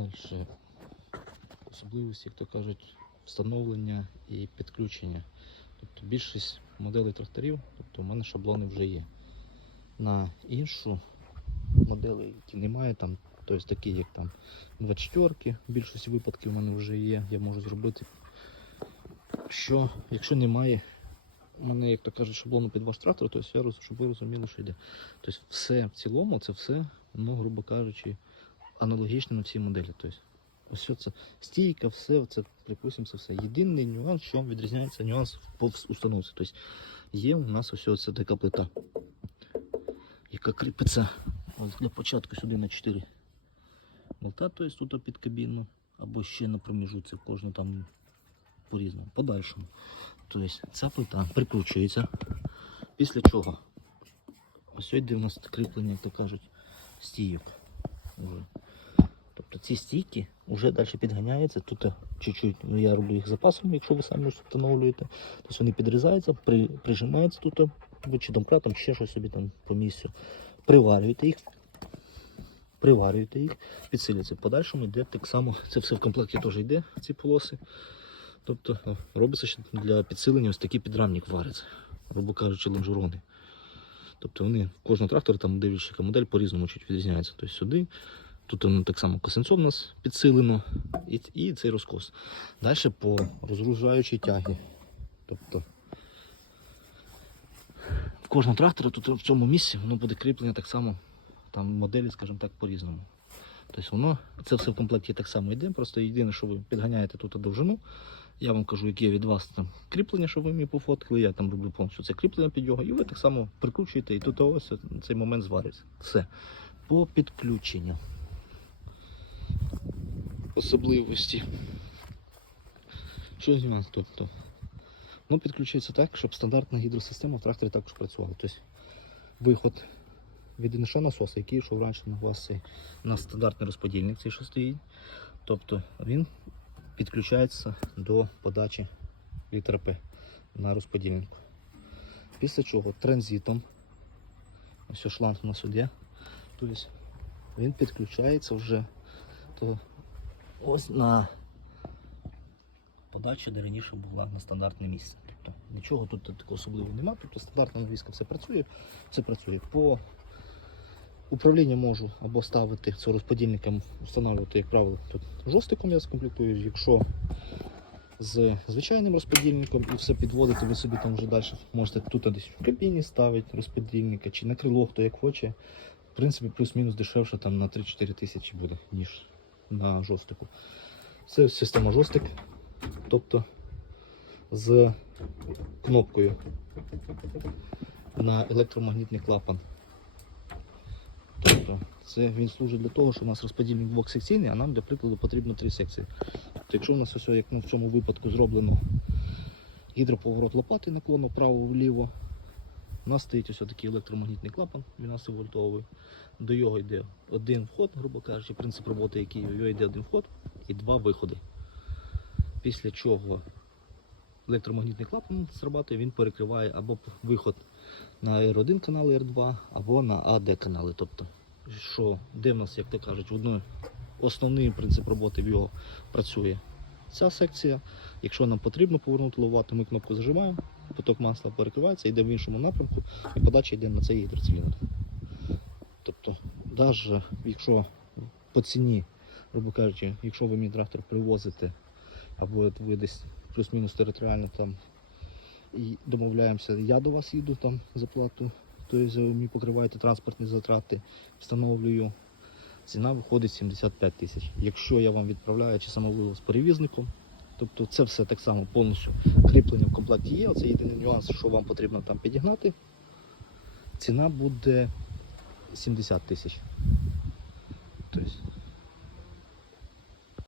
Далі особливості, як то кажуть, встановлення і підключення. Тобто більшість моделей тракторів, тобто у мене шаблони вже є. На іншу моделі, які немає, там, тобто такі, як там 24 в більшості випадків у мене вже є, я можу зробити. Що, якщо немає, у мене, як то кажуть, шаблону під ваш трактор, то я щоб ви розуміли, що йде. Тобто все в цілому, це все, ну, грубо кажучи, аналогічно на всі моделі. Тобто, ось це стійка, все, це припустимо, все. Єдиний нюанс, що відрізняється нюанс по установці. Тобто є у нас ось оця така плита, яка кріпиться от для початку сюди на 4 болта, тобто тут під кабіну, або ще на проміжутці, кожну там по-різному, подальшому. Тобто ця плита прикручується. Після чого? Ось йде у нас кріплення, як то кажуть, стійок. Ці стійки вже далі підганяються. Тут чуть-чуть, ну я роблю їх запасом, якщо ви самі встановлюєте. Тобто вони підрізаються, при, прижимаються тут, е, чи домкратом, ще щось собі там по місцю. Приварюєте їх. Приварюєте їх, підсилюється. В подальшому йде так само, це все в комплекті теж йде, ці полоси. Тобто е, робиться ще для підсилення ось такий підрамник вариться, грубо кажучи, лонжерони. Тобто вони в кожного трактора, там дивлячись, яка модель по-різному чуть відрізняється. Тобто сюди, тут воно так само косинцом у нас підсилено і, і цей розкос. Далі по розгружаючій тягі. Тобто в кожного трактора тут в цьому місці воно буде кріплення так само, там моделі, скажімо так, по-різному. Тобто воно, це все в комплекті так само йде, просто єдине, що ви підганяєте тут довжину. Я вам кажу, яке від вас там кріплення, що ви мені пофоткали. Я там роблю повністю це кріплення під його, і ви так само прикручуєте, і тут ось цей момент звариться. Все. По підключенню. Особливості. Що нюанс? Тобто, ну, підключується так, щоб стандартна гідросистема в тракторі також працювала. Тобто виход від іншого насоса, який йшов раніше у вас нас стандартний розподільник, цей що. Тобто він підключається до подачі літера П на розподільнику. Після чого транзитом, ось шланг у нас є, тобто він підключається вже то ось на подачу, де раніше була на стандартне місце. Тобто нічого тут такого особливого немає, тобто стандартна навіска все працює, все працює. По управлінню можу або ставити це розподільником, встановлювати, як правило, тут жостиком я скомплектую. Якщо з звичайним розподільником і все підводити, ви собі там вже далі можете тут десь в кабіні ставити розподільника чи на крило, хто як хоче. В принципі, плюс-мінус дешевше там на 3-4 тисячі буде, ніж на жостику. Це система жостик, тобто з кнопкою на електромагнітний клапан. Тобто це він служить для того, що у нас розподільник двохсекційний, а нам для прикладу потрібно три секції. Тобто, якщо у нас ось, як в цьому випадку зроблено гідроповорот лопати наклону вправо-вліво, у нас стоїть ось такий електромагнітний клапан 12 вольтовий. До його йде один вход, грубо кажучи, принцип роботи який у його йде один вход і два виходи. Після чого електромагнітний клапан зрабатує, він перекриває або виход на R1 канали R2, або на AD канали. Тобто, що де в нас, як то кажуть, основний принцип роботи в його працює ця секція. Якщо нам потрібно повернути ловати, ми кнопку зажимаємо, поток масла перекривається, йде в іншому напрямку, і подача йде на цей гідроциліндр. Тобто, навіть якщо по ціні, грубо кажучи, якщо ви мій трактор привозите, або ви десь плюс-мінус територіально там і домовляємося, я до вас їду там за плату, тобто ви мені покриваєте транспортні затрати, встановлюю. Ціна виходить 75 тисяч. Якщо я вам відправляю чи самовивоз з перевізником, тобто це все так само повністю кріплення в комплекті є. Оце єдиний нюанс, що вам потрібно там підігнати. Ціна буде 70 тисяч. Тобто